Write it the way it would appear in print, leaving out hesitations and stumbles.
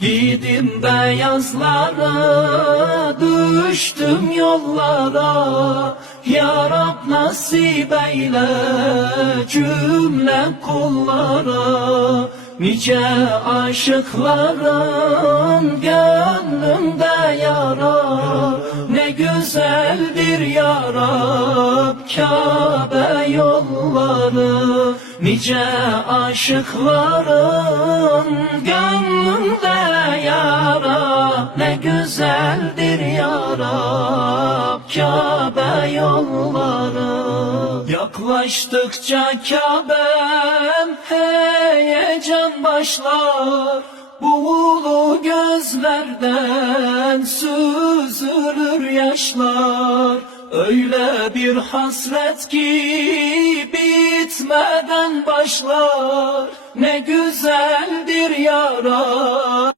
Giydim beyazlara, düştüm yollara. Ya Rab nasip eyle cümle kullara. Nice aşıkların gönlümde yara. Ne güzeldir ya Rab Kabe yolları. Nice aşıkların gönlümde yara. Ne güzeldir ya Rab Kabe yolları. Yaklaştıkça Kabe'm heyecan başlar. Buğulu gözlerden süzülür yaşlar. Öyle bir hasret ki bitmeden başlar. Ne güzeldir ya Rab.